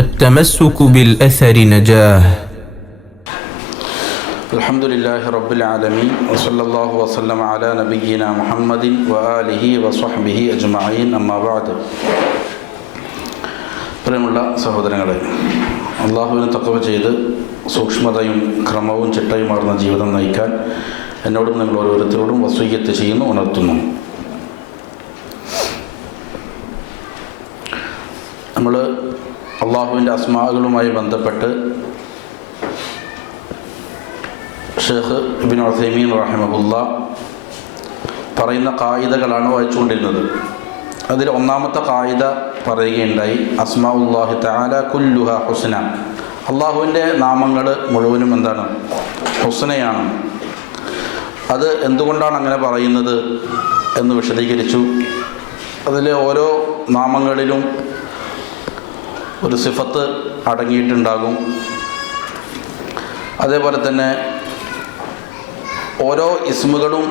التمسك بالأثر نجاه الحمد لله رب العالمين وصلى الله وسلم على نبينا محمد وآله وصحبه أجمعين أما بعد പ്രിയമുള്ള സഹോദരങ്ങളെ അള്ളാഹുവിനെ തക്കവ ചെയ്ത് സൂക്ഷ്മതയും ക്രമവും ചിട്ടയുമാർന്ന ജീവിതം നയിക്കാൻ എന്നോടും നിങ്ങൾ ഓരോരുത്തരോടും വസൂയത്ത് ചെയ്യുന്നു ഉണർത്തുന്നു നമ്മൾ അള്ളാഹുവിന്റെ അസ്മാകളുമായി ബന്ധപ്പെട്ട് ഷെയ്ഖ് ഇബിൻ ഉസൈമീൻ റഹിമബുല്ല പറയുന്ന കായികകളാണ് വായിച്ചുകൊണ്ടിരുന്നത്. അതിൽ ഒന്നാമത്തെ കായിക പറയുകയുണ്ടായി അസ്മാഉല്ലാഹി തആല കുല്ലുഹ ഹുസ്ന. അള്ളാഹുവിന്റെ നാമങ്ങൾ മുഴുവനും എന്താണ്? ഹുസ്നയാണ്. അത് എന്തുകൊണ്ടാണ് അങ്ങനെ പറയുന്നത് എന്ന് വിശദീകരിച്ചു. അതിലെ ഓരോ നാമങ്ങളിലും ഒരു സിഫത്ത് അടങ്ങിയിട്ടുണ്ടാകും. അതേപോലെ തന്നെ ഓരോ ഇസ്മുകളും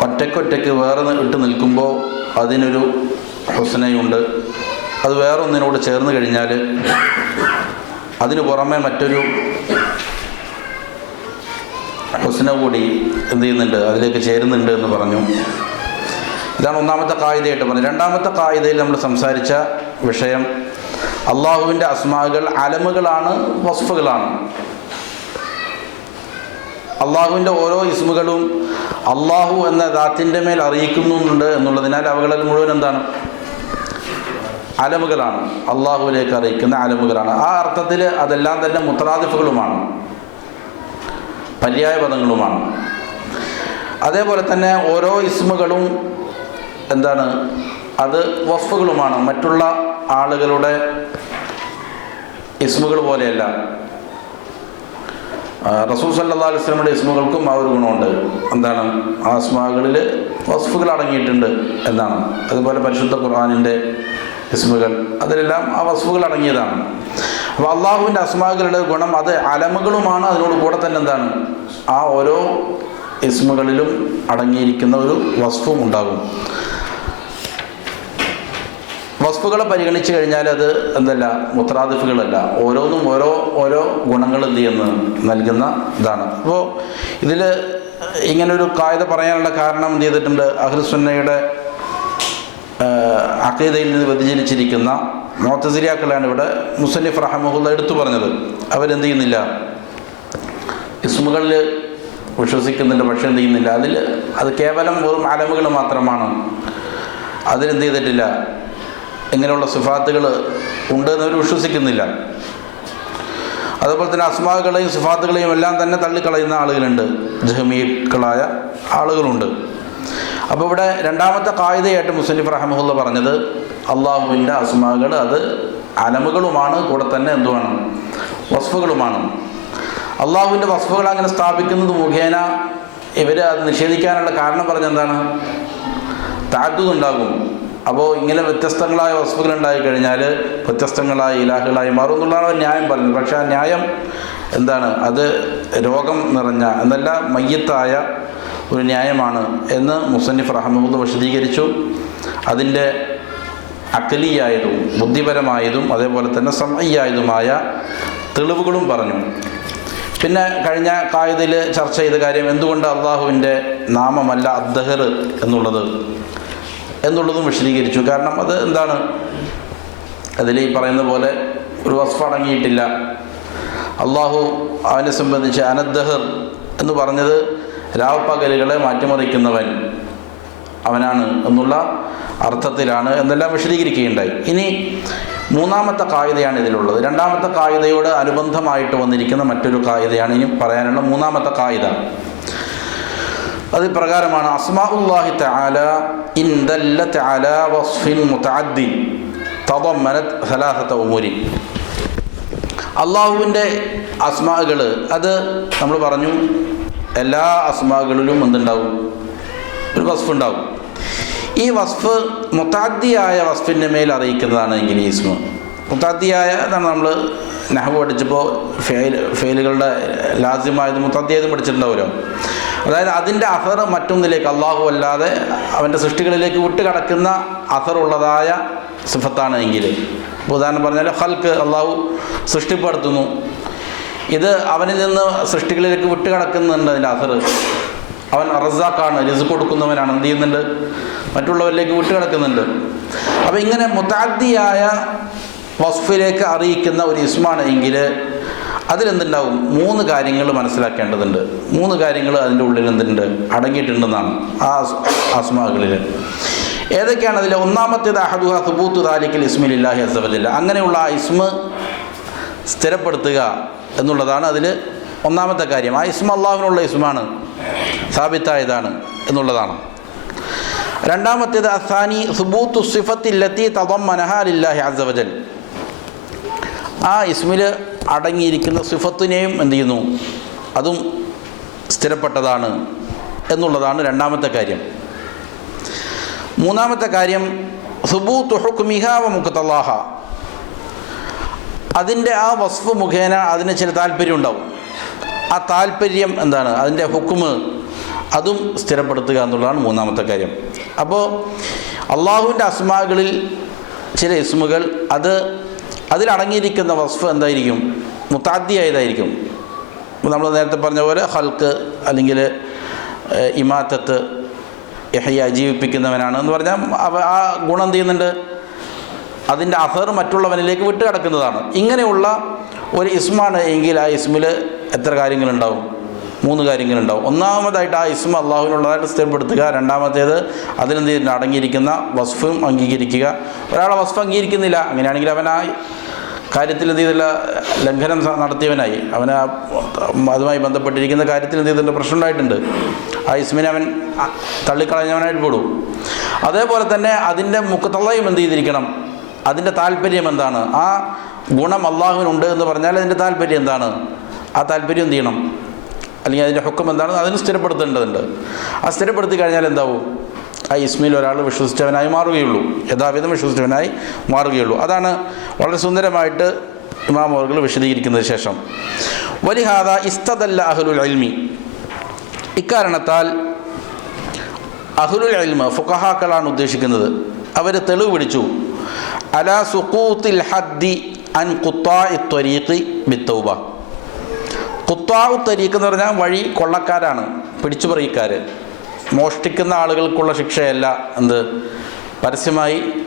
ഒറ്റയ്ക്കൊറ്റയ്ക്ക് വേറെ ഇട്ട് നിൽക്കുമ്പോൾ അതിനൊരു ഹുസനയുണ്ട്. അത് വേറെ ഒന്നിനോട് ചേർന്ന് കഴിഞ്ഞാൽ അതിനു പുറമെ മറ്റൊരു ഹുസന കൂടി എന്ത് ചെയ്യുന്നുണ്ട്? അതിലേക്ക് ചേരുന്നുണ്ട് എന്ന് പറഞ്ഞു. ഇതാണ് ഒന്നാമത്തെ കായികയായിട്ട് പറഞ്ഞത്. രണ്ടാമത്തെ കായികയിൽ നമ്മൾ സംസാരിച്ച വിഷയം അള്ളാഹുവിന്റെ അസ്മാകൾ അലമുകളാണ് വസ്ഫുകളാണ്. അള്ളാഹുവിന്റെ ഓരോ ഇസ്മുകളും അള്ളാഹു എന്ന ദാത്തിന്റെ മേൽ അറിയിക്കുന്നുണ്ട് എന്നുള്ളതിനാൽ അവകളിൽ മുഴുവൻ എന്താണ്? അലമുകളാണ്. അള്ളാഹുവിലേക്ക് അറിയിക്കുന്ന അലമുകളാണ്. ആ അർത്ഥത്തിൽ അതെല്ലാം തന്നെ മുത്രാദിഫുകളുമാണ് പര്യായ പദങ്ങളുമാണ്. അതേപോലെ തന്നെ ഓരോ ഇസ്മുകളും എന്താണ്? അത് വസ്ഫുകളുമാണ്. മറ്റുള്ള ആളുകളുടെ ഇസ്മുകൾ പോലെയല്ല. റസൂൽ സല്ലാ അലൈഹി സ്വലമിയുടെ ഇസ്മുകൾക്കും ആ ഒരു ഗുണമുണ്ട്. എന്താണ്? ആ ഇസ്മുകളിൽ വസ്ഫുകൾ അടങ്ങിയിട്ടുണ്ട് എന്നാണ്. അതുപോലെ പരിശുദ്ധ ഖുർആാനിന്റെ ഇസ്മുകൾ അതിലെല്ലാം ആ വസ്ഫുകൾ അടങ്ങിയതാണ്. അപ്പോൾ അള്ളാഹുവിന്റെ അസ്മാകളുടെ ഗുണം അത് അലമുകളുമാണ്. അതിനോട് കൂടെ തന്നെ എന്താണ്? ആ ഓരോ ഇസ്മുകളിലും അടങ്ങിയിരിക്കുന്ന ഒരു വസ്ഫും ഉണ്ടാകും. വസ്തുക്കളെ പരിഗണിച്ചു കഴിഞ്ഞാൽ അത് എന്തല്ല മുത്രാദിഫുകളല്ല. ഓരോന്നും ഓരോ ഓരോ ഗുണങ്ങൾ എന്ത് ചെയ്യുന്നു? നൽകുന്ന ഇതാണ്. അപ്പോൾ ഇതിൽ ഇങ്ങനൊരു കായത പറയാനുള്ള കാരണം എന്ത് ചെയ്തിട്ടുണ്ട്? അഹ്ലുസുന്നയുടെ അക്കീതയിൽ നിന്ന് വ്യതിചലിച്ചിരിക്കുന്ന മോത്തസിരിയാക്കളാണ് ഇവിടെ മുസന്നിഫ് റഹമുല്ല എടുത്തു പറഞ്ഞത്. അവരെന്ത് ചെയ്യുന്നില്ല? ഇസ്മുകളിൽ വിശ്വസിക്കുന്നുണ്ട് പക്ഷെ എന്ത് ചെയ്യുന്നില്ല. അതിൽ അത് കേവലം വെറും അലമുകൾ മാത്രമാണ്. അതിലെന്ത് ചെയ്തിട്ടില്ല? ഇങ്ങനെയുള്ള സിഫാത്തുകൾ ഉണ്ടെന്ന് എന്നവർ വിശ്വസിക്കുന്നില്ല. അതുപോലെ തന്നെ അസ്മാകളെയും സിഫാത്തുകളെയും എല്ലാം തന്നെ തള്ളിക്കളയുന്ന ആളുകളുണ്ട്. ജഹമീക്കളായ ആളുകളുണ്ട്. അപ്പോൾ ഇവിടെ രണ്ടാമത്തെ കായികയായിട്ട് മുസ്ലിഫ് റഹമുല്ല പറഞ്ഞത് അള്ളാഹുവിന്റെ അസ്മാകൾ അത് അലമുകളുമാണ് കൂടെ തന്നെ എന്തുമാണ് വസ്ഫുകളുമാണ്. അള്ളാഹുവിന്റെ വസ്ഫുകൾ അങ്ങനെ സ്ഥാപിക്കുന്നത് മുഖേന ഇവർ അത് നിഷേധിക്കാനുള്ള കാരണം പറഞ്ഞെന്താണ്? താഴ്ത്തുന്നുണ്ടാകും അപ്പോൾ ഇങ്ങനെ വ്യത്യസ്തങ്ങളായ വസ്തുക്കൾ ഉണ്ടായി കഴിഞ്ഞാൽ വ്യത്യസ്തങ്ങളായ ഇലാഹുകളായി മാറും എന്നുള്ളതാണ് ന്യായം പറഞ്ഞത്. പക്ഷേ ആ ന്യായം എന്താണ്? അത് രോഗം നിറഞ്ഞ എന്നല്ല മയ്യത്തായ ഒരു ന്യായമാണ് എന്ന് മുസന്നിഫ് റഹമുദ് വിശദീകരിച്ചു. അതിന്റെ അക്കലിയായതും ബുദ്ധിപരമായതും അതേപോലെ തന്നെ സമയ്യായതുമായ തെളിവുകളും പറഞ്ഞു. പിന്നെ കഴിഞ്ഞ കായതിൽ ചർച്ച ചെയ്ത കാര്യം എന്തുകൊണ്ട് അള്ളാഹുവിന്റെ നാമമല്ല അദ്ദഹർ എന്നുള്ളത്? എന്നുള്ളതും വിശദീകരിച്ചു. കാരണം അത് എന്താണ്? അതിൽ ഈ പറയുന്ന പോലെ ഒരു വസ്ഫ അടങ്ങിയിട്ടില്ല. അള്ളാഹു അവനെ സംബന്ധിച്ച് അനദ്ദഹർ എന്ന് പറഞ്ഞത് രാവപ്പകലുകളെ മാറ്റിമറിക്കുന്നവൻ അവനാണ് എന്നുള്ള അർത്ഥത്തിലാണ് എന്നെല്ലാം വിശദീകരിക്കുകയുണ്ടായി. ഇനി മൂന്നാമത്തെ കായികയാണ് ഇതിലുള്ളത്. രണ്ടാമത്തെ കായികയോട് അനുബന്ധമായിട്ട് വന്നിരിക്കുന്ന മറ്റൊരു കായികയാണ് ഇനി പറയാനുള്ള മൂന്നാമത്തെ കായിക. അത് പ്രകാരമാണ്. അസ്മാഉല്ലാഹി തആല ഇൻ ദല്ലത അള്ളാഹുവിന്റെ അസ്മാകൾ അത് നമ്മൾ പറഞ്ഞു എല്ലാ അസ്മാകളിലും എന്തുണ്ടാവും? ഒരു വസ്ഫ് ഉണ്ടാവും ഈ വസ്ഫ് മുത്താദ്യായ വസ്ഫിന്റെ മേൽ അറിയിക്കുന്നതാണ് എങ്കിൽ ഈ ഇസ്മ. മുത്താദ്ദിയായ എന്നാണ് നമ്മൾ നഹവ് പഠിച്ചപ്പോൾ ഫെയിൽ ഫെയിലുകളുടെ ലാസ്യമായത് മുത്താദ്യായതും പഠിച്ചിട്ടുണ്ടാവുമല്ലോ. അതായത് അതിന്റെ അസർ മറ്റൊന്നിലേക്ക് അള്ളാഹു അല്ലാതെ അവന്റെ സൃഷ്ടികളിലേക്ക് വിട്ട് കടക്കുന്ന അസറുള്ളതായ സിഫത്താണ് എങ്കിൽ. ഉദാഹരണം പറഞ്ഞാൽ ഹൽക്ക് അള്ളാഹു സൃഷ്ടിപ്പെടുത്തുന്നു. ഇത് അവനിൽ നിന്ന് സൃഷ്ടികളിലേക്ക് വിട്ടുകടക്കുന്നുണ്ട് അതിന്റെ അസർ. അവൻ റസാക്കാണ് രിസ് കൊടുക്കുന്നവനാണ് എന്ത് ചെയ്യുന്നുണ്ട്? മറ്റുള്ളവരിലേക്ക് വിട്ടുകിടക്കുന്നുണ്ട്. അപ്പോൾ ഇങ്ങനെ മുത്താദ്ദിയായ വസ്ഫിലേക്ക് അറിയിക്കുന്ന ഒരു ഇസ്മാണ് എങ്കിൽ അതിലെന്തുണ്ടാവും? മൂന്ന് കാര്യങ്ങൾ മനസ്സിലാക്കേണ്ടതുണ്ട്. മൂന്ന് കാര്യങ്ങൾ അതിന്റെ ഉള്ളിൽ എന്തുണ്ട്? അടങ്ങിയിട്ടുണ്ടെന്നാണ് ആ അസ്മാകളിൽ ഏതൊക്കെയാണ് അതിലെ ഒന്നാമത്തേത്? അഹദുഹ സുബൂത്ത് താലിക്കൽ ഇസ്മിലില്ലാഹി അസവല്ല അങ്ങനെയുള്ള ആ ഇസ്മ സ്ഥിരപ്പെടുത്തുക എന്നുള്ളതാണ് അതിൽ ഒന്നാമത്തെ കാര്യം. ആ ഇസ്മ അള്ളാഹുവിനുള്ള ഇസ്മാണ് സാബിത്തായതാണ് എന്നുള്ളതാണ്. രണ്ടാമത്തേത് അസാനി സുബൂത്തു സിഫത്തില്ലത്തി തതം മനഹാലില്ലാഹി അസവജൽ ആ ഇസ്മിൽ അടങ്ങിയിരിക്കുന്ന സിഫത്തിനെയും എന്ത് ചെയ്യുന്നു? അതും സ്ഥിരപ്പെട്ടതാണ് എന്നുള്ളതാണ് രണ്ടാമത്തെ കാര്യം. മൂന്നാമത്തെ കാര്യം സുബൂത്ത് ഹുക്മിഹാവ മുഖത്തല്ലാഹ. അതിന്റെ ആ വസ്ഫ് മുഖേന അതിന് ചില താല്പര്യം ഉണ്ടാവും. ആ താല്പര്യം എന്താണ്? അതിന്റെ ഹുക്കുമ് അതും സ്ഥിരപ്പെടുത്തുക എന്നുള്ളതാണ് മൂന്നാമത്തെ കാര്യം. അപ്പോൾ അള്ളാഹുവിന്റെ അസ്മാകളിൽ ചില ഇസ്മുകൾ അത് അതിലടങ്ങിയിരിക്കുന്ന വസ്ഫ് എന്തായിരിക്കും? മുത്താദ്യായതായിരിക്കും നമ്മൾ നേരത്തെ പറഞ്ഞ പോലെ ഹൽക്ക് അല്ലെങ്കിൽ ഇമാറ്റത്ത് യഹയ്യ ജീവിപ്പിക്കുന്നവനാണ് എന്ന് പറഞ്ഞാൽ ആ ഗുണം ചെയ്യുന്നുണ്ട്? അതിന്റെ അസർ മറ്റുള്ളവനിലേക്ക് വിട്ട് കിടക്കുന്നതാണ് ഇങ്ങനെയുള്ള ഒരു ഇസ്മാണ് എങ്കിൽ ആ ഇസ്മിൽ എത്ര കാര്യങ്ങളുണ്ടാവും? മൂന്ന് കാര്യങ്ങളുണ്ടാവും. ഒന്നാമതായിട്ട് ആ ഇസ്മ അള്ളാഹുവിനുള്ളതായിട്ട് സ്ഥിരപ്പെടുത്തുക. രണ്ടാമത്തേത് അതിനെന്ത് അടങ്ങിയിരിക്കുന്ന വസ്ഫും അംഗീകരിക്കുക. ഒരാളെ വസ്ഫ് അംഗീകരിക്കുന്നില്ല. അങ്ങനെയാണെങ്കിൽ അവൻ ആ കാര്യത്തിൽ എന്ത് ചെയ്തില്ല? ലംഘനം നടത്തിയവനായി. അവന് അതുമായി ബന്ധപ്പെട്ടിരിക്കുന്ന കാര്യത്തിൽ എന്ത് ചെയ്തിട്ടുണ്ട്? പ്രശ്നം ഉണ്ടായിട്ടുണ്ട്. ആ ഇസ്മിനെ അവൻ തള്ളിക്കളഞ്ഞവനായിട്ട് പെടും. അതേപോലെ തന്നെ അതിന്റെ മുഖത്തള്ളയും എന്ത് ചെയ്തിരിക്കണം? അതിന്റെ താല്പര്യം എന്താണ്? ആ ഗുണം അള്ളാഹുവിനുണ്ട് എന്ന് പറഞ്ഞാൽ അതിന്റെ താല്പര്യം എന്താണ്? ആ താല്പര്യം എന്ത് ചെയ്യണം? അല്ലെങ്കിൽ അതിന്റെ ഹുക്കം എന്താണ് അതിന് സ്ഥിരപ്പെടുത്തേണ്ടതുണ്ട്. ആ സ്ഥിരപ്പെടുത്തി കഴിഞ്ഞാൽ എന്താവും? ആ ഇസ്മിൽ ഒരാൾ വിശ്വസിച്ചവനായി മാറുകയുള്ളൂ. യഥാവിധം വിശ്വസിച്ചവനായി മാറുകയുള്ളൂ. അതാണ് വളരെ സുന്ദരമായിട്ട് ഇമാം അവർകൾ വിശദീകരിക്കുന്നതിന് ശേഷം. വലിഹാദ ഇസ്തദല്ല അഹ്ലുൽ അൽമി ഇക്കാരണത്താൽ അഹ്ലുൽ അൽമ ഫുഖഹാക്കളാണ് ഉദ്ദേശിക്കുന്നത്. അവർ തെളിവ് പിടിച്ചു. അലാ സുഖൂത്തിൽ ഹദ്ദി അൻ കുത്താഇ ത്വരീഖി ബിത്തൗബ. കുത്താവ് തരീക്ക് എന്ന് പറഞ്ഞാൽ വഴി കൊള്ളക്കാരാണ് പിടിച്ചുപറിക്കാർ മോഷ്ടിക്കുന്ന ആളുകൾക്കുള്ള ശിക്ഷയല്ല എന്ത്? പരസ്യമായി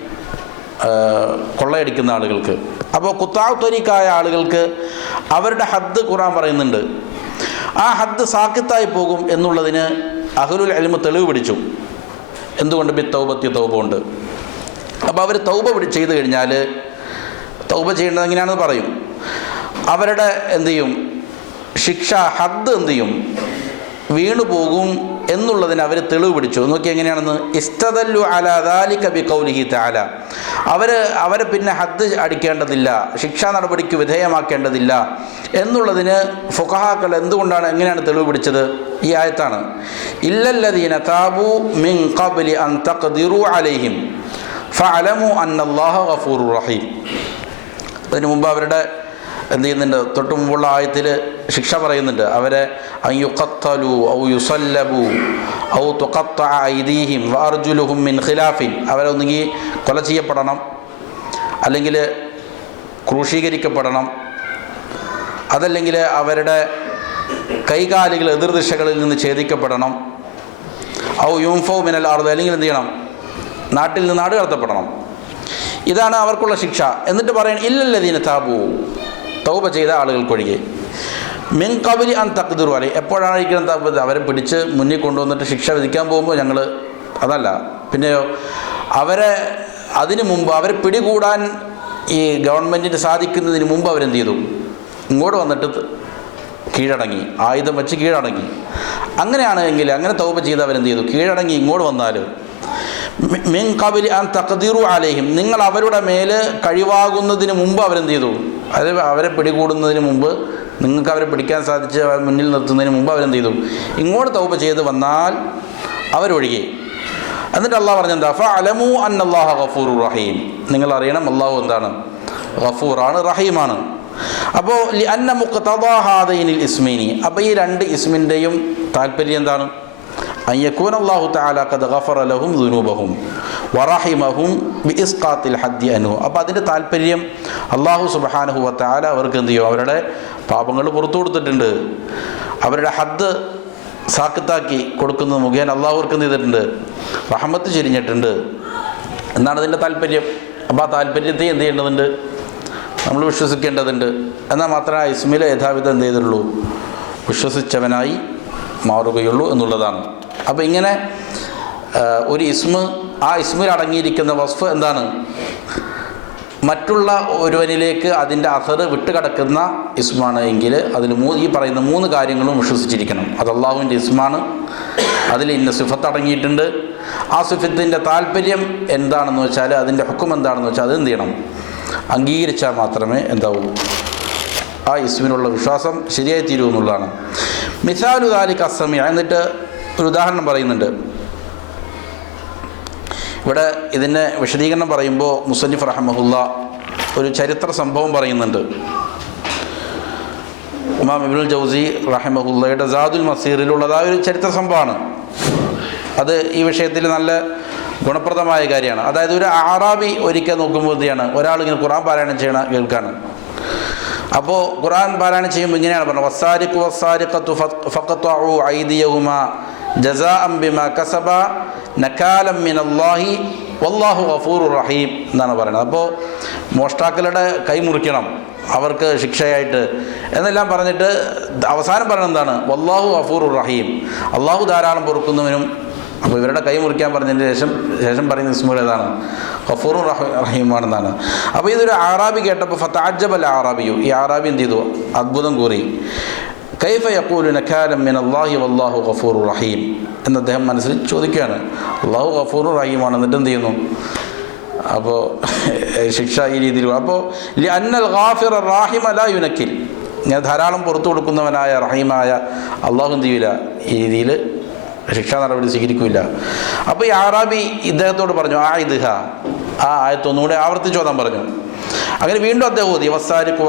കൊള്ളയടിക്കുന്ന ആളുകൾക്ക്. അപ്പോൾ കുത്താവ് തരീക്കായ ആളുകൾക്ക് അവരുടെ ഹദ്ദ് ഖുറാൻ പറയുന്നുണ്ട്. ആ ഹദ്ദ് സാക്കിത്തായി പോകും എന്നുള്ളതിന് അഹ്ലുൽ അലിമ തെളിവ് പിടിച്ചു. എന്തുകൊണ്ട്? ബി തൗബത്തി തൗബ ഉണ്ട് അപ്പോൾ അവർ തൗബ ചെയ്ത് കഴിഞ്ഞാൽ തൗബ ചെയ്യേണ്ടത് എങ്ങനെയാണെന്ന് പറയും. അവരുടെ എന്ത് ചെയ്യും? ശിക്ഷ ഹദ് എന്ത് ചെയ്യും? വീണു പോകും എന്നുള്ളതിന് അവർ തെളിവ് പിടിച്ചു. നോക്കി എങ്ങനെയാണെന്ന്? ഇസ്തദല്ലു അലാദാലി കബി കൗലിഹി താല അവർ അവരെ പിന്നെ ഹദ് അടിക്കേണ്ടതില്ല ശിക്ഷാ നടപടിക്ക് വിധേയമാക്കേണ്ടതില്ല എന്നുള്ളതിന് ഫുഖഹാക്കൾ എന്തുകൊണ്ടാണ് എങ്ങനെയാണ് തെളിവ് പിടിച്ചത്? ഈ ആയത്താണ്. ഇല്ലല്ലദീന താബു മിൻ ഖബ്ലി അൻ തഖ്ദിറു അലൈഹിം ഫഅലമു അന്നല്ലാഹ ഗഫൂറുർ റഹീം. അതിനു മുമ്പ് അവരുടെ എന്ത് ചെയ്യുന്നുണ്ട്? തൊട്ട് മുമ്പുള്ള ആയത്തിൽ ശിക്ഷ പറയുന്നുണ്ട്. അവരെ അയ്യുഖത്തലു ഔ യുസല്ലബു ഔ തുഖത്ത ഐദീഹിം വാർജുലുഹും മിൻ ഖിലാഫിൻ. അവരെ ഒന്നുകിൽ കൊല ചെയ്യപ്പെടണം. അല്ലെങ്കിൽ ക്രൂശീകരിക്കപ്പെടണം. അതല്ലെങ്കിൽ അവരുടെ കൈകാലുകൾ എതിർദിശകളിൽ നിന്ന് ഛേദിക്കപ്പെടണം. ഔ യൂംഫോ മിനൽ ആർദ് അല്ലെങ്കിൽ എന്ത് ചെയ്യണം? നാട്ടിൽ നിന്ന് നാട് കടത്തപ്പെടണം. ഇതാണ് അവർക്കുള്ള ശിക്ഷ. എന്നിട്ട് പറയണം ഇല്ലല്ലതീന താബു. തൗബ ചെയ്ത ആളുകൾക്കൊഴികെ. മിൻ കബലി അൻ തക്തിറു അല്ലെ എപ്പോഴായിരിക്കണം തൗബ അവരെ പിടിച്ച് മുന്നിൽ കൊണ്ടുവന്നിട്ട് ശിക്ഷ വിധിക്കാൻ പോകുമ്പോൾ ഞങ്ങൾ അതല്ല. പിന്നെയോ അവരെ അതിനു മുമ്പ് അവരെ പിടികൂടാൻ ഈ ഗവൺമെന്റിന് സാധിക്കുന്നതിന് മുമ്പ് അവരെന്ത് ചെയ്തു? ഇങ്ങോട്ട് വന്നിട്ട് കീഴടങ്ങി. ആയുധം വെച്ച് കീഴടങ്ങി. അങ്ങനെയാണ് എങ്കിൽ അങ്ങനെ തൗബ ചെയ്ത് അവരെന്ത് ചെയ്തു? കീഴടങ്ങി ഇങ്ങോട്ട് വന്നാൽ മിൻ കബിലി അൻ തഖദീറു അലൈഹിം. നിങ്ങൾ അവരുടെ മേൽ കഴിവാകുന്നതിന് മുമ്പ് അവരെന്ത് ചെയ്തു? അത് അവരെ പിടികൂടുന്നതിന് മുമ്പ് നിങ്ങൾക്ക് അവരെ പിടിക്കാൻ സാധിച്ച് മുന്നിൽ നിർത്തുന്നതിന് മുമ്പ് അവരെന്ത് ചെയ്തു? ഇങ്ങോട്ട് തൗബ ചെയ്ത് വന്നാൽ അവരൊഴികെ. എന്നിട്ട് അള്ളാഹ് പറഞ്ഞെന്താ? ഫ അലമു അൻ അള്ളാഹ ഗഫൂർ റഹീം. നിങ്ങൾ അറിയണം അള്ളാഹു എന്താണ്? ഗഫൂറാണ് റഹീമാണ്. അപ്പോൾ ഇസ്മീനി. അപ്പോൾ ഈ രണ്ട് ഇസ്മിന്റെയും താല്പര്യം എന്താണ്? അയ്യക്കൂൻ അള്ളാഹു താല ഗഫർ അലഹും ലഹും ദുനൂബഹും. വറഹിമഹും ബി ഇസ്കാത്തിൽ ഹദ്ദി അനു. അപ്പോൾ അതിന്റെ താല്പര്യം അള്ളാഹു സുബാനുഹുവത്താല താല അവർക്ക് എന്ത് ചെയ്യും? അവരുടെ പാപങ്ങൾ പുറത്തു കൊടുത്തിട്ടുണ്ട്. അവരുടെ ഹദ് സാക്കത്താക്കി കൊടുക്കുന്നത് മുഖേന അള്ളാഹു അവർക്ക് എന്ത് ചെയ്തിട്ടുണ്ട്? റഹമത്ത് ചെരിഞ്ഞിട്ടുണ്ട്. എന്നാണ് അതിന്റെ താല്പര്യം. അപ്പോൾ ആ താല്പര്യത്തെ എന്ത് ചെയ്യേണ്ടതുണ്ട്? നമ്മൾ വിശ്വസിക്കേണ്ടതുണ്ട്. എന്നാൽ മാത്രമേ ആ ഇസ്മിലെ യഥാവിധം എന്ത് ചെയ്തിട്ടുള്ളൂ? വിശ്വസിച്ചവനായി മാറുകയുള്ളൂ എന്നുള്ളതാണ്. അപ്പോൾ ഇങ്ങനെ ഒരു ഇസ്മ് ആ ഇസ്മിൽ അടങ്ങിയിരിക്കുന്ന വസ്ഫ് എന്താണ്? മറ്റുള്ള ഒരുവനിലേക്ക് അതിന്റെ അസർ വിട്ടുകിടക്കുന്ന ഇസ്മാണ് എങ്കിൽ അതിൽ മൂന്ന് ഈ പറയുന്ന മൂന്ന് കാര്യങ്ങളും വിശ്വസിച്ചിരിക്കണം. അത് അള്ളാഹുവിന്റെ ഇസ്മാണ്. അതിൽ ഇന്ന സിഫത്ത് അടങ്ങിയിട്ടുണ്ട്. ആ സിഫത്തിന്റെ താല്പര്യം എന്താണെന്ന് വെച്ചാൽ അതിന്റെ ഹുക്കും എന്താണെന്ന് വെച്ചാൽ അത് എന്ത് ചെയ്യണം? അംഗീകരിച്ചാൽ മാത്രമേ എന്താവൂ. ആ ഇസ്മിനുള്ള വിശ്വാസം ശരിയായി തീരുമെന്നുള്ളതാണ് മിസാലുദാലിക് മിസാലു അസമിയ എന്നിട്ട് ഒരു ഉദാഹരണം പറയുന്നുണ്ട്. ഇവിടെ ഇതിന്റെ വിശദീകരണം പറയുമ്പോൾ മുസന്നിഫ് റഹമഹുല്ല ഒരു ചരിത്ര സംഭവം പറയുന്നുണ്ട്. ഇമാം ഇബുൽ ജൗസി റഹമഹുല്ലയുടെ ജാദുൽ മസീറിലുള്ളതായ ഒരു ചരിത്ര സംഭവമാണ്. അത് ഈ വിഷയത്തിൽ നല്ല ഗുണപ്രദമായ കാര്യമാണ്. അതായത് ഒരു ആറാബി ഒരിക്കൽ നോക്കുമ്പോൾ എന്ത് ഒരാൾ ഇങ്ങനെ ഖുറാൻ പാരായണം ചെയ്യണ കേൾക്കാണ്. അപ്പോൾ ഖുറാൻ പാരായണം ചെയ്യുമ്പോൾ ഇങ്ങനെയാണ് പറഞ്ഞത്. വസാരിക്കു വസാരിഖത്തു ഫക്കത്തു ഐദിയഹുമ ജസാഅം ബിമാ കസബ നക്കാലം മിനല്ലാഹി വല്ലാഹു ഗഫൂർ റഹീം എന്നാണ് പറയുന്നത്. അപ്പോൾ മോഷ്ടാക്കളുടെ കൈ മുറിക്കണം അവർക്ക് ശിക്ഷയായിട്ട്. എന്നെല്ലാം പറഞ്ഞിട്ട് അവസാനം പറയുന്നത് എന്താണ്? വല്ലാഹു ഗഫൂർ റഹീം. അള്ളാഹു ധാരാളം പൊറുക്കുന്നവനും അപ്പോൾ ഇവരുടെ കൈ മുറിക്കാൻ പറഞ്ഞതിന് ശേഷം ശേഷം പറയുന്ന ഇസ്മുൽ ഏതാണ്? ഖഫൂർ റഹീ റഹീമാണെന്നാണ്. അപ്പോൾ ഇതൊരു ആറാബി കേട്ടപ്പോൾ ഫത്താജബൽ ആറാബിയു ഈ ആറാബി എന്ത് ചെയ്തു? അത്ഭുതം കൂറി. കൈഫ യക്കൂലിന് കാലം മിൻ അള്ളാഹി വല്ലാഹു ഗഫൂർ റഹീം എന്ന് അദ്ദേഹം മനസ്സിൽ ചോദിക്കുകയാണ്. അള്ളാഹു ഗഫൂർ റഹീമാണ്. എന്നിട്ട് എന്ത് ചെയ്യുന്നു? അപ്പോൾ ശിക്ഷ ഈ രീതിയിൽ അപ്പോൾ അന്നൽ ഗാഫിർ റാഹിം അല യുനക്കിൽ. ഞാൻ ധാരാളം പുറത്തു കൊടുക്കുന്നവനായ റഹീമായ അള്ളാഹു എന്ത് ചെയ്യില്ല ഈ രീതിയിൽ ശിക്ഷാ നടപടി സ്വീകരിക്കില്ല അപ്പോൾ ഈ ആറാബി ഇദ്ദേഹത്തോട് പറഞ്ഞു ആ ഇദ്ഹ ആ ആയത്തൊന്നുകൂടെ ആവർത്തിച്ച് ഓതാൻ പറഞ്ഞു. അങ്ങനെ വീണ്ടും അദ്ദേഹം വസാരിഖു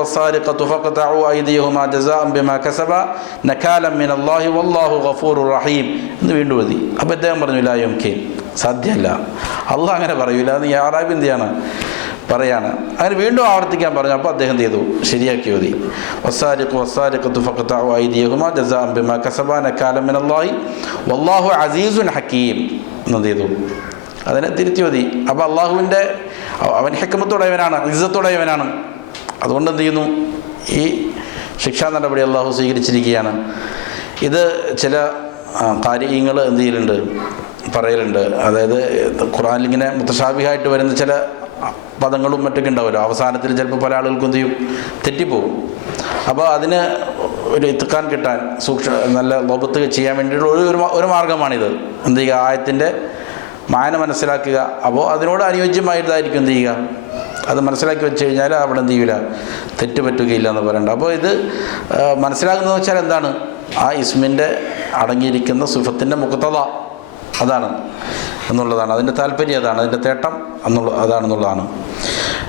ബിമാ കസബ നകാലം മിനല്ലാഹി വല്ലാഹു റഹീം. എന്ന് വീണ്ടും ഓതി. അപ്പോൾ അദ്ദേഹം പറഞ്ഞു ലാ യുംകിൻ സാധ്യമല്ല അള്ളാഹ് അങ്ങനെ പറയൂല എന്ന് ഈ ആറാബി എന്ത് പറയാണ്. അങ്ങനെ വീണ്ടും ആവർത്തിക്കാൻ പറഞ്ഞു അപ്പോൾ അദ്ദേഹം ചെയ്തു? ശരിയാക്കി ഓതി. വസാരിഖു വസാരിഖത്തു ഫഖതഉ ഐദിയഹുമാ ജസാഅൻ ബിമാ കസബ നകാലം മിനല്ലാഹി വല്ലാഹു അസീസുൻ ഹക്കീം. എന്ന് ചെയ്തു? അതിനെ തിരുത്തി മതി. അപ്പോൾ അള്ളാഹുവിന്റെ അവൻ ഹെക്കമത്തോടെയവനാണ് ഇസത്തോടെയവനാണ് അതുകൊണ്ട് എന്ത് ചെയ്യുന്നു? ഈ ശിക്ഷാ നടപടി അള്ളാഹു സ്വീകരിച്ചിരിക്കുകയാണ്. ഇത് ചില കാര്യങ്ങൾ എന്ത് ചെയ്യലുണ്ട്? പറയലുണ്ട്. അതായത് ഖുറാനിൽ ഇങ്ങനെ മുത്തശാബിഹായിട്ട് വരുന്ന ചില പദങ്ങളും മറ്റൊക്കെ ഉണ്ടാവുമല്ലോ. അവസാനത്തിൽ ചിലപ്പോൾ പല ആളുകൾക്കും എന്ത് ചെയ്യും? തെറ്റിപ്പോവും. അപ്പോൾ അതിന് ഒരു ഇത്തുക്കാൻ കിട്ടാൻ സൂക്ഷ നല്ല ലോപത്ത് ചെയ്യാൻ വേണ്ടിയിട്ടുള്ള ഒരു ഒരു മാർഗമാണിത്. എന്ത് ചെയ്യുക? ആയത്തിന്റെ മായന മനസ്സിലാക്കുക. അപ്പോൾ അതിനോട് അനുയോജ്യമായിട്ടായിരിക്കും ചെയ്യുക? അത് മനസ്സിലാക്കി വെച്ച് കഴിഞ്ഞാൽ അവിടെ എന്ത് ചെയ്യില്ല തെറ്റ് പറ്റുകയില്ല എന്ന് പറയണ്ട. അപ്പോൾ ഇത് ആ, വെച്ചാൽ എന്താണ്? ആ ഇസ്മിന്റെ അടങ്ങിയിരിക്കുന്ന സുഫത്തിന്റെ മുഖത്തത അതാണ് എന്നുള്ളതാണ്. അതിന്റെ താല്പര്യം അതാണ്. അതിന്റെ തേട്ടം എന്നുള്ള അതാണെന്നുള്ളതാണ്.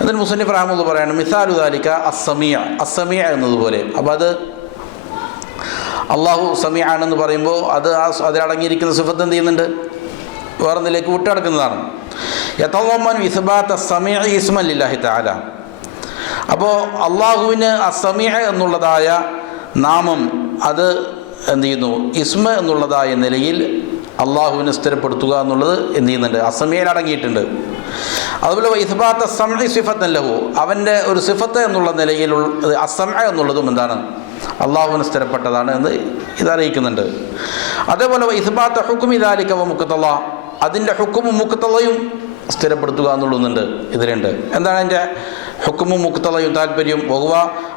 എന്നിട്ട് മുസ്ലിം റഹമുള്ള പറയാണ് മിസാലു ദാലിക്ക അസമിയ അസമിയ എന്നതുപോലെ. അപ്പോൾ അത് അള്ളാഹു സമിയ ആണെന്ന് പറയുമ്പോൾ അത് ആ അതിലടങ്ങിയിരിക്കുന്ന സുഫത്ത് എന്ത് ചെയ്യുന്നുണ്ട്? വേറൊന്നിലേക്ക് വിട്ടുകിടക്കുന്നതാണ്. യത്തോമൻ ഇസ്ബാത്ത് സമീഅ ഇസ്മല്ലാഹി താല അപ്പോൾ അള്ളാഹുവിന് അസമീഹ എന്നുള്ളതായ നാമം അത് എന്ത് ചെയ്യുന്നു ഇസ്മ എന്നുള്ളതായ നിലയിൽ അള്ളാഹുവിനെ സ്ഥിരപ്പെടുത്തുക എന്നുള്ളത് എന്ത് ചെയ്യുന്നുണ്ട്? അസമിയയിൽ അടങ്ങിയിട്ടുണ്ട്. അതുപോലെ ഇസ്ബാത്ത് സമി സിഫത്ത് ലഹു. അവന്റെ ഒരു സിഫത്ത് എന്നുള്ള നിലയിലുള്ള അസമ എന്നുള്ളതും എന്താണ്? അള്ളാഹുവിന് സ്ഥിരപ്പെട്ടതാണ് എന്ന് ഇതറിയിക്കുന്നുണ്ട് അതേപോലെ ഇസ്ബാത്ത് ഹുക്കും ഇതാലിക്കവ മുക്കത്തള്ള അതിന്റെ ഹുക്കുമും മുക്കത്തള്ളയും സ്ഥിരപ്പെടുത്തുക എന്നുള്ളുന്നുണ്ട് ഇതിലുണ്ട്. എന്താണ് അതിന്റെ ഹുക്കുമും മുക്തളയും താല്പര്യം ബഹുവ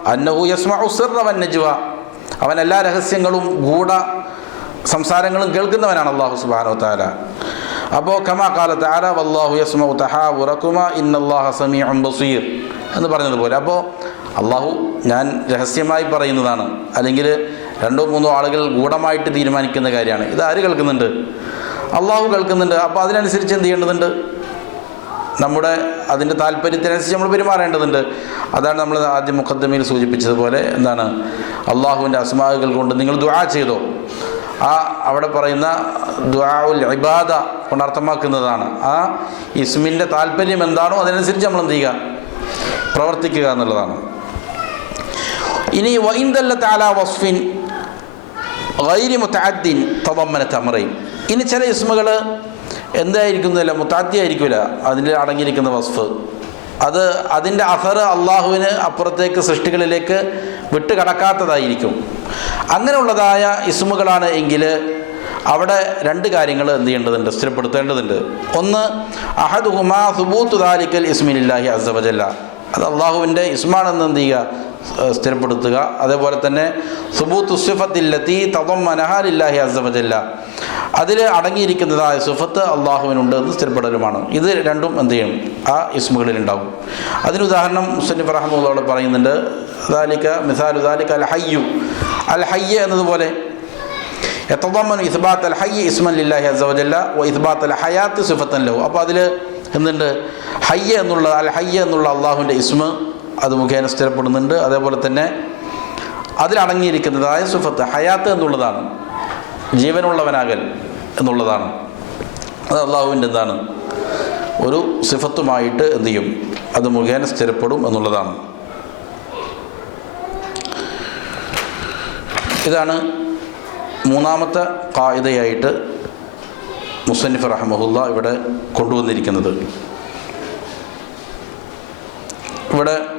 അന്നഹു യസ്മഉ സിർറ വൻ നജ്വ. അവൻ എല്ലാ രഹസ്യങ്ങളും ഗൂഢ സംസാരങ്ങളും കേൾക്കുന്നവനാണ് അള്ളാഹു സുബാനോ താര അപ്പോൾ കമാ കാലത്ത് ആല വല്ലാഹു യസ്മഉ തഹാവുറക്കുമ ഇന്നല്ലാഹ സമീഉൻ ബസീർ എന്ന് പറഞ്ഞതുപോലെ. അപ്പോൾ അള്ളാഹു ഞാൻ രഹസ്യമായി പറയുന്നതാണ്. അല്ലെങ്കിൽ രണ്ടോ മൂന്നോ ആളുകൾ ഗൂഢമായിട്ട് തീരുമാനിക്കുന്ന കാര്യമാണ്. ഇത് ആര് കേൾക്കുന്നുണ്ട്? അള്ളാഹു കേൾക്കുന്നുണ്ട്. അപ്പോൾ അതിനനുസരിച്ച് എന്ത് ചെയ്യേണ്ടതുണ്ട്? നമ്മുടെ അതിന്റെ താല്പര്യത്തിനനുസരിച്ച് നമ്മൾ പെരുമാറേണ്ടതുണ്ട്. അതാണ് നമ്മൾ ആദ്യം മുഖദ്ദമിയിൽ സൂചിപ്പിച്ചതുപോലെ എന്താണ്? അള്ളാഹുവിന്റെ അസ്മാകൾ കൊണ്ട് നിങ്ങൾ ദുആ ചെയ്തോ. ആ അവിടെ പറയുന്ന ദുആഉൽ ഇബാദ കൊണ്ട് അർത്ഥമാക്കുന്നതാണ്. ആ ഇസ്മിന്റെ താല്പര്യം എന്താണോ അതിനനുസരിച്ച് നമ്മൾ എന്ത് ചെയ്യുക? പ്രവർത്തിക്കുക എന്നുള്ളതാണ്. ഇനി വൈന്ദല്ല താല വസ്ഫിൻ ഗൈരി മുത്താദ്ദീൻ തവമ്മന തമറയും ഇനി ചില ഇസ്മുകൾ എന്തായിരിക്കുന്നില്ല മുത്താത്തി ആയിരിക്കില്ല അതിൽ അടങ്ങിയിരിക്കുന്ന വസ്ഫ്. അത് അതിന്റെ അസർ അള്ളാഹുവിന് അപ്പുറത്തേക്ക് സൃഷ്ടികളിലേക്ക് വിട്ടുകടക്കാത്തതായിരിക്കും. അങ്ങനെയുള്ളതായ ഇസ്മുകളാണ് എങ്കിൽ അവിടെ രണ്ട് കാര്യങ്ങൾ എന്ത് ചെയ്യേണ്ടതുണ്ട് സ്ഥിരപ്പെടുത്തേണ്ടതുണ്ട്. ഒന്ന് അഹദ് ഹുമാ സുബൂത്ത് ദാലിക്കൽ ഇസ്മിനില്ലാഹി അസബജല്ല അത് അള്ളാഹുവിന്റെ ഇസ്മാണെന്ന് എന്ത് ചെയ്യുക? സ്ഥിരപ്പെടുത്തുക. അതേപോലെ തന്നെ സുബൂത്ത് സുഫത്തില്ലത്തി തവം മനഹാലില്ലാഹി അസബജല്ല അതിൽ അടങ്ങിയിരിക്കുന്നതായ സുഫത്ത് അള്ളാഹുവിനുണ്ട് എന്ന് സ്ഥിരപ്പെടലുമാണ്. ഇത് രണ്ടും എന്ത് ചെയ്യും? ആ ഇസ്മുകളിൽ ഉണ്ടാകും അതിന് ഉദാഹരണം മുസ്ലിം റഹമുള്ളോട് പറയുന്നുണ്ട്. ദാലിക്ക മിസാൽ ദാലിക്ക അൽ ഹയ്യു. അൽ ഹയ്യ എന്നതുപോലെ എത്തമനു ഇസ്ബാത്ത് അൽ ഹയ്യ ഇസ്മൻ ലില്ലാഹി അസവജല്ല ഓ ഇസ്ബാത്ത് അൽ ഹയാത്ത് സുഫത്തൻ ലഹു. അപ്പോൾ അതിൽ എന്തുണ്ട്? ഹയ്യ എന്നുള്ള അൽ ഹയ്യ എന്നുള്ള അള്ളാഹുവിന്റെ ഇസ്മ അത് മുഖേന സ്ഥിരപ്പെടുന്നുണ്ട്. അതേപോലെ തന്നെ അതിലടങ്ങിയിരിക്കുന്നതായ സുഫത്ത് ഹയാത്ത് എന്നുള്ളതാണ്. ജീവനുള്ളവനാകൽ എന്നുള്ളതാണ്. അത് അള്ളാഹുവിന്റെ എന്താണ്? ഒരു സിഫത്തുമായിട്ട് എന്ത് ചെയ്യും? അത് മുഖേന സ്ഥിരപ്പെടും എന്നുള്ളതാണ്. ഇതാണ് മൂന്നാമത്തെ കായുതയായിട്ട് മുസന്നിഫ് റഹമുല്ല ഇവിടെ കൊണ്ടുവന്നിരിക്കുന്നത്. ഇവിടെ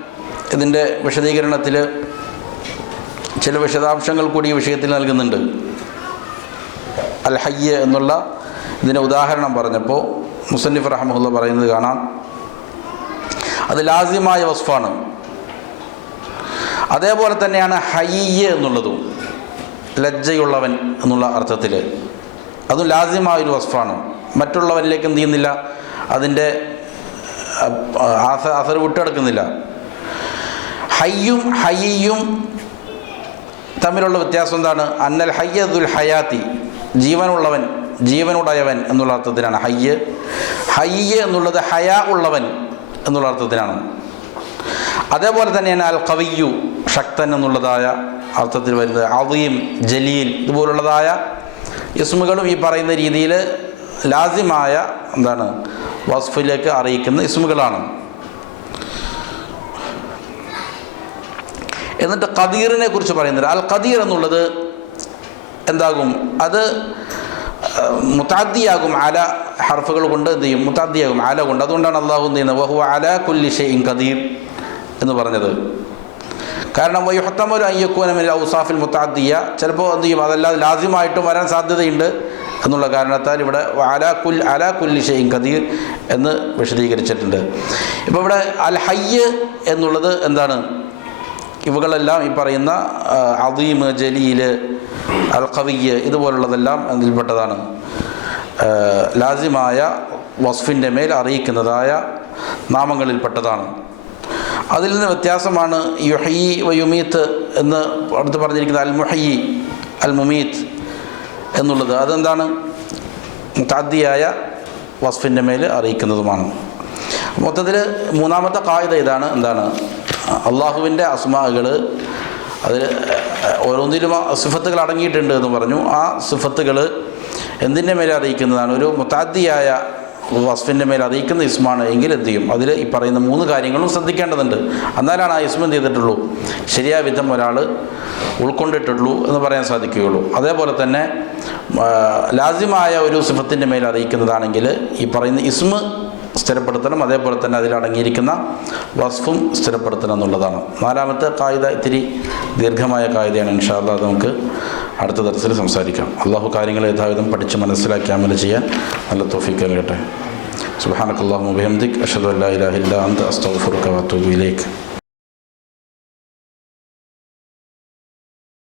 ഇതിന്റെ വിശദീകരണത്തിൽ ചില വിശദാംശങ്ങൾ കൂടി ഈ വിഷയത്തിൽ നൽകുന്നുണ്ട്. അൽ ഹയ്യ എന്നുള്ള ഇതിന്റെ ഉദാഹരണം പറഞ്ഞപ്പോൾ മുസന്നിഫ് റഹമുല്ല പറയുന്നത് കാണാം. അത് ലാസിമായ വസ്ഫാണ്. അതേപോലെ തന്നെയാണ് ഹയ്യ എന്നുള്ളതും ലജ്ജയുള്ളവൻ എന്നുള്ള അർത്ഥത്തിൽ. അതും ലാസ്യമായ ഒരു വസ്ഫാണ്. മറ്റുള്ളവരിലേക്ക് എന്ത് ചെയ്യുന്നില്ല അതിന്റെ അസർ വിട്ടെടുക്കുന്നില്ല. ഹയ്യും ഹയ്യും തമ്മിലുള്ള വ്യത്യാസം എന്താണ്? അന്നൽ ഹയ്യദുൽ ഹയാത്തി ജീവനുള്ളവൻ ജീവനുടയവൻ എന്നുള്ള അർത്ഥത്തിലാണ്. ഹയ്യ് ഹയ്യ എന്നുള്ളത് ഹയാ ഉള്ളവൻ എന്നുള്ള അർത്ഥത്തിലാണ്. അതേപോലെ തന്നെയാണ് അൽ കവിയു ശക്തൻ എന്നുള്ളതായ അർത്ഥത്തിൽ വരുന്നത്. അവയും ജലീൽ ഇതുപോലുള്ളതായ ഇസ്മുകളും ഈ പറയുന്ന രീതിയിൽ ലാസിമായ എന്താണ് വസ്ഫിലേക്ക് അറിയിക്കുന്ന ഇസ്മുകളാണ്. എന്നിട്ട് കദീറിനെ കുറിച്ച് പറയുന്നത്. അൽ കദീർ എന്നുള്ളത് എന്താകും? അത് മുത്താദ്ദിയാകും അല ഹർഫുകൾ കൊണ്ട് എന്ത് ചെയ്യും? മുത്താദ്ദിയാകും അല കൊണ്ട്. അതുകൊണ്ടാണ് അള്ളാഹു എന്ത് ചെയ്യുന്നത്? അല കുല്ലി ഷെയ്ൻ കദീർ എന്ന് പറഞ്ഞത്. കാരണം വയ്യുഹത്തമൊരു അയ്യക്കൂനമിൽ ഔസാഫിൽ മുത്താദ്ദിയ. ചിലപ്പോൾ എന്ത് ചെയ്യും? അതല്ലാതെ ലാസിമായിട്ടും വരാൻ സാധ്യതയുണ്ട് എന്നുള്ള കാരണത്താൽ ഇവിടെ അല കുൽ അല കുല്ലി ഷെയ്ൻ കദീർ എന്ന് വിശദീകരിച്ചിട്ടുണ്ട്. ഇപ്പോൾ ഇവിടെ അൽ ഹയ്യ് എന്നുള്ളത് എന്താണ്? ഇവകളെല്ലാം ഈ പറയുന്ന അദീം ജലീൽ അൽ കവിയ് ഇതുപോലുള്ളതെല്ലാം അതിൽപ്പെട്ടതാണ് ലാസിമായ വസ്ഫിന്റെ മേൽ അറിയിക്കുന്നതായ നാമങ്ങളിൽപ്പെട്ടതാണ്. അതിൽ നിന്ന് വ്യത്യാസമാണ് യുഹയി വയുമീത്ത് എന്ന് അടുത്ത് പറഞ്ഞിരിക്കുന്ന അൽ മുഹയി അൽ മുമീത്ത് എന്നുള്ളത്. അതെന്താണ്? മുത്താദ്ദിയായ വസ്ഫിന്റെ മേൽ അറിയിക്കുന്നതുമാണ്. മൊത്തത്തിൽ മൂന്നാമത്തെ കായിക ഇതാണ് എന്താണ്? അള്ളാഹുവിന്റെ അസ്മാകൾ അതിൽ ഓരോന്നിലും സിഫത്തുകൾ അടങ്ങിയിട്ടുണ്ട് എന്ന് പറഞ്ഞു. ആ സിഫത്തുകൾ എന്തിന്റെ മേലെ അറിയിക്കുന്നതാണ്? ഒരു മുത്താദ്ദിയായ വസ്ഫിന്റെ മേൽ അറിയിക്കുന്ന ഇസ്മാണ് എങ്കിൽ എന്ത് ചെയ്യും? അതിൽ ഈ പറയുന്ന മൂന്ന് കാര്യങ്ങളും ശ്രദ്ധിക്കേണ്ടതുണ്ട്. എന്നാലാണ് ആ ഇസ്മ എന്ത് ചെയ്തിട്ടുള്ളൂ? ശരിയായ വിധം ഒരാൾ ഉൾക്കൊണ്ടിട്ടുള്ളൂ എന്ന് പറയാൻ സാധിക്കുകയുള്ളൂ. അതേപോലെ തന്നെ ലാസിമായ ഒരു സിഫത്തിന്റെ മേൽ അറിയിക്കുന്നതാണെങ്കിൽ ഈ പറയുന്ന ഇസ്മ സ്ഥിരപ്പെടുത്തണം. അതേപോലെ തന്നെ അതിലടങ്ങിയിരിക്കുന്ന വസ്ഫും സ്ഥിരപ്പെടുത്തണം എന്നുള്ളതാണ്. നാലാമത്തെ കായിക ഇത്തിരി ദീർഘമായ കായികയാണ്. ഇൻഷാല്ല അത് നമുക്ക് അടുത്ത തരത്തിൽ സംസാരിക്കാം. അള്ളാഹു കാര്യങ്ങൾ യഥാവിധം പഠിച്ച് മനസ്സിലാക്കി അമല ചെയ്യാൻ നല്ല തോഫിക്ക് നൽകട്ടെ. സുബാനക്കല്ലാഹു മുബിഹംദിക് അഷദ് അല്ലാ ഇലാഹില്ല അന്ത്. അസ്തഫുറുഖ വത്തൂബിലേക്ക്